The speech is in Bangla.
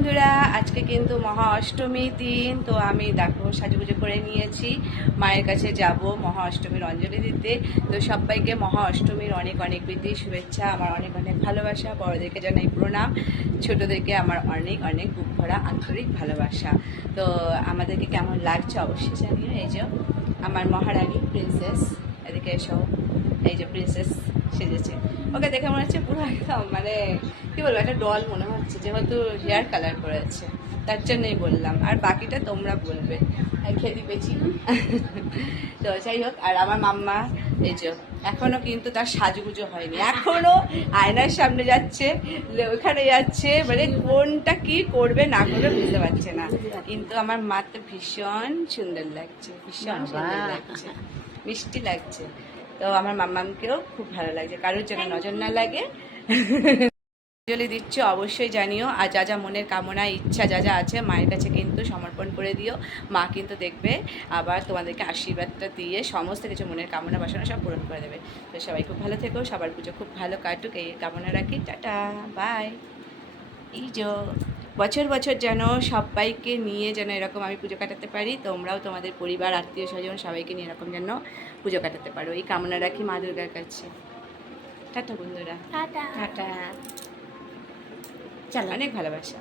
বন্ধুরা, আজকে কিন্তু মহা অষ্টমীর দিন। তো আমি দেখো সাজুগুজু করে নিয়েছি, মায়ের কাছে যাব মহা অষ্টমীর অঞ্জলি দিতে। তো সবাইকে মহা অষ্টমীর অনেক অনেক প্রীতি শুভেচ্ছা, আমার অনেক অনেক ভালোবাসা। বড়দেরকে জানাই প্রণাম, ছোটদেরকে আমার অনেক অনেক বুক ভরা আন্তরিক ভালোবাসা। তো আমাদেরকে কেমন লাগছে অবশ্যই জানিও। এই যে আমার মহারানী প্রিন্সেস, এদিকে এসো। এই যে প্রিন্সেস সেজেছে, ওকে দেখে মনে হচ্ছে পুরো একদম মানে কি বলবো, একটা ডল মনে হচ্ছে, যেহেতু হেয়ার কালার করেছে তার জন্যই বললাম। আর বাকিটা তোমরা বলবে, খেদি পেয়েছি। তো যাই হোক, আর আমার মাম্মা এই যে এখনো কিন্তু তার সাজুগুজো হয়নি, এখনো আয়নার সামনে যাচ্ছে, ওখানে যাচ্ছে, মানে কোনটা কি করবে না করবে বুঝতে পারছে না। কিন্তু আমার মা তো ভীষণ সুন্দর লাগছে, ভীষণ সুন্দর লাগছে, মিষ্টি লাগছে। তো আমার মাম্মামকেও খুব ভালো লাগছে, কারোর যেন নজর না লাগে। অঞ্জলি দিচ্ছ অবশ্যই জানিও, আর যা যা মনের কামনা ইচ্ছা যা যা আছে মায়ের কাছে কিন্তু সমর্পণ করে দিও। মা কিন্তু দেখবে আবার তোমাদেরকে আশীর্বাদটা দিয়ে সমস্ত কিছু মনের কামনা বাসনা সব পূরণ করে দেবে। তো সবাই খুব ভালো থেকো, সবার পুজো খুব ভালো কাটুক এই কামনা রাখি। Tata, bye. এই যে বছর বছর যেন সবাইকে নিয়ে যেন এরকম আমি পুজো কাটাতে পারি, তোমরাও তোমাদের পরিবার আত্মীয় স্বজন সবাইকে নিয়ে এরকম যেন পুজো কাটাতে পারো, এই কামনা রাখি মা দুর্গার কাছে। টাটা বন্ধুরা, টাটা, চলো, অনেক ভালোবাসা।